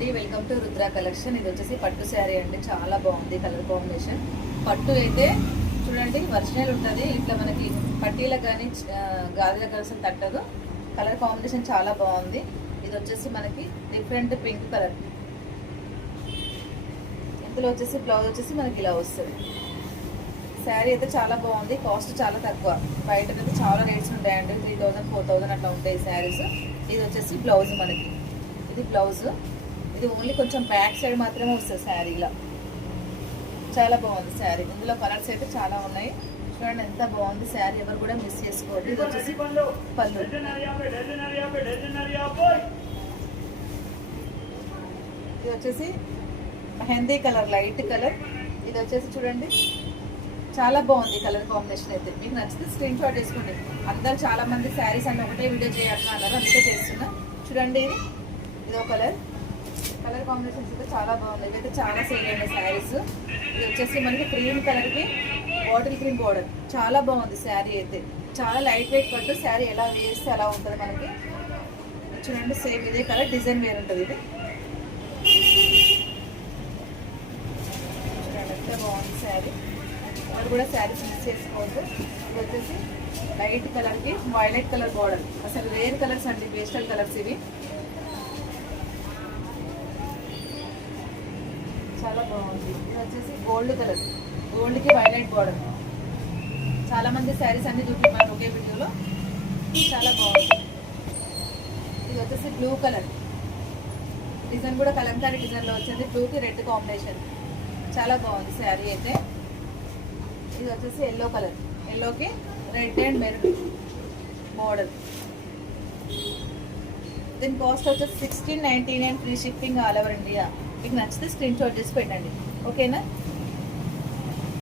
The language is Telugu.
అండి, వెల్కమ్ టు రుద్ర కలెక్షన్. ఇది వచ్చేసి పట్టు శారీ అండి, చాలా బాగుంది కలర్ కాంబినేషన్. పట్టు అయితే చూడండి ఒరిజినల్ ఉంటుంది, ఇట్లా మనకి పట్టీలకు కానీ గాజులకు అసలు తట్టదు. కలర్ కాంబినేషన్ చాలా బాగుంది. ఇది వచ్చేసి మనకి డిఫరెంట్ పింక్ కలర్. ఇందులో వచ్చేసి బ్లౌజ్ వచ్చేసి మనకి ఇలా వస్తుంది. శారీ అయితే చాలా బాగుంది, కాస్ట్ చాలా తక్కువ. బయట అయితే చాలా రేట్స్ ఉంటాయండి, 3000 4000 అట్లా ఉంటాయి శారీస్. ఇది వచ్చేసి బ్లౌజ్ మనకి, ఇది బ్లౌజ్. ఇది ఓన్లీ కొంచెం బ్యాక్ సైడ్ మాత్రమే వస్తుంది శారీ. ఇలా చాలా బాగుంది శారీ. ఇందులో కలర్స్ అయితే చాలా ఉన్నాయి. చూడండి ఎంత బాగుంది శారీ, ఎవరు కూడా మిస్ చేసుకోవద్దు. ఇది వచ్చేసి పళ్ళు. ఇది వచ్చేసి మెహందీ కలర్, లైట్ కలర్. ఇది వచ్చేసి చూడండి చాలా బాగుంది కలర్ కాంబినేషన్. అయితే మీకు నచ్చితే స్క్రీన్ షాట్ వేసుకోండి. అందరు చాలా మంది శారీస్ అన్న ఒకటే వీడియో చేయాలని అన్నారు, అందుకే చేస్తున్నా. చూడండి ఇది ఒక కలర్ కాంబినేషన్స్ అయితే చాలా బాగుంది. ఇవైతే చాలా సేల్ అయిన శారీస్. ఇది వచ్చేసి మనకి క్రీమ్ కలర్కి బాటిల్ క్రీమ్ బోర్డర్, చాలా బాగుంది శారీ అయితే. చాలా లైట్ వెయిట్ పట్టు శారీ, ఎలా వేస్తే అలా ఉంటుంది మనకి. చూడండి సేమ్ ఇదే కలర్, డిజైన్ వేరు ఉంటుంది. ఇది చూడండి ఎంత బాగుంది శారీ, అది కూడా శారీస్ మిస్ చేసుకోవద్దు. ఇది వచ్చేసి లైట్ కలర్కి వైలెట్ కలర్ బోర్డర్, అసలు రేర్ కలర్స్ అండి, పేస్టల్ కలర్స్ ఇవి. చాలా బాగుంది. ఇది వచ్చేసి గోల్డ్ కలర్, గోల్డ్కి వైలెట్ బార్డర్. చాలా మంది శారీస్ అన్ని చూపిస్తున్నారు ఒకే వీడియోలో, చాలా బాగుంది. ఇది వచ్చేసి బ్లూ కలర్, డిజైన్ కూడా కలంకారీ డిజైన్లో వచ్చింది, బ్లూకి రెడ్ కాంబినేషన్. చాలా బాగుంది శారీ అయితే. ఇది వచ్చేసి ఎల్లో కలర్, ఎల్లోకి రెడ్ అండ్ మెరూన్ బార్డర్. దీని కాస్ట్ వచ్చేసి 1699, free shipping all over India. మీకు నచ్చితే స్క్రీన్ షాట్ చేసి పెట్టండి, ఓకేనా.